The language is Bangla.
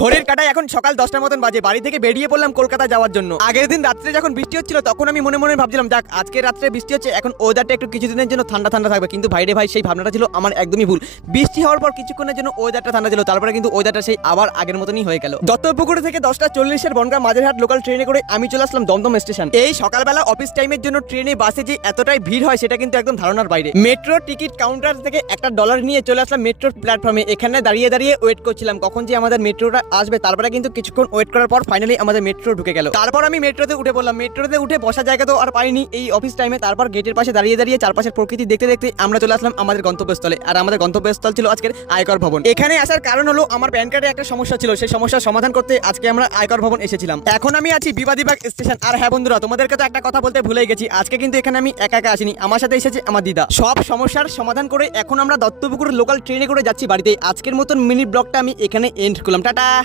ঘড়ির কাটায় এখন সকাল 10টার মতন বাজে। বাড়ি থেকে বেরিয়ে পড়লাম কলকাতা যাওয়ার জন্য। আগের দিন রাত্রে যখন বৃষ্টি হচ্ছিল তখন আমি মনে মনে ভাবছিলাম যাক আজকে রাত্রে বৃষ্টি হচ্ছে, এখন ওয়েদারটা একটু কিছুদিনের জন্য ঠান্ডা ঠান্ডা থাকবে। কিন্তু ভাইরে ভাই, সেই ভাবনাটা ছিল আমার একদমই ভুল। বৃষ্টি হওয়ার পর কিছুক্ষণের জন্য ওয়েদারটা ঠান্ডা ছিল, তারপরে কিন্তু ওয়েদারটা সেই আবার আগের মতনই হয়ে গেল। দত্তপুকুর থেকে 10টা 40-এর বনগাঁ মাঝেরহাট লোকাল ট্রেনে করে আমি চলে আসলাম দমদম স্টেশন। এই সকালবেলা অফিস টাইমের জন্য ট্রেনে বাসে যে এতটাই ভিড় হয় সেটা কিন্তু একদম ধারণার বাইরে। মেট্রো টিকিট কাউন্টার থেকে $1 নিয়ে চলে আসলাম মেট্রোর প্ল্যাটফর্মে। এখানে দাঁড়িয়ে দাঁড়িয়ে ওয়েট করছিলাম কখন যে আমাদের মেট্রোটা আসবে। তারপরে কিন্তু কিছুক্ষণ ওয়েট করার পর ফাইনালি আমাদের মেট্রো ঢুকে গেল। তারপর আমি মেট্রোতে উঠে পড়লাম। মেট্রোতে উঠে বসার জায়গা তো আর পাইনি এই অফিস টাইমে। তারপর গেটের পাশে দাঁড়িয়ে দাঁড়িয়ে চারপাশের প্রকৃতি দেখতে দেখতে আমরা চলে আসলাম আমাদের গন্তব্যস্থলে। আর আমাদের গন্তব্যস্থল ছিল আজকের আয়কর ভবন। এখানে আসার কারণ হলো আমার প্যান কার্ডে একটা সমস্যা ছিল, সেই সমস্যার সমাধান করতে আজকে আমরা আয়কর ভবন এসেছিলাম। এখন আমি আছি বিবাদীবাগ স্টেশন। আর হ্যাঁ বন্ধুরা, তোমাদেরকে তো একটা কথা বলতে ভুলে গেছি, আজকে কিন্তু এখানে আমি একা একা আসিনি, আমার সাথে এসেছে আমার দিদা। সব সমস্যার সমাধান করে এখন আমরা দত্তপুকুর লোকাল ট্রেনে করে যাচ্ছি বাড়িতে। আজকের মতন মিনি ব্লগটা আমি এখানে এন্ড করলাম। টাটা।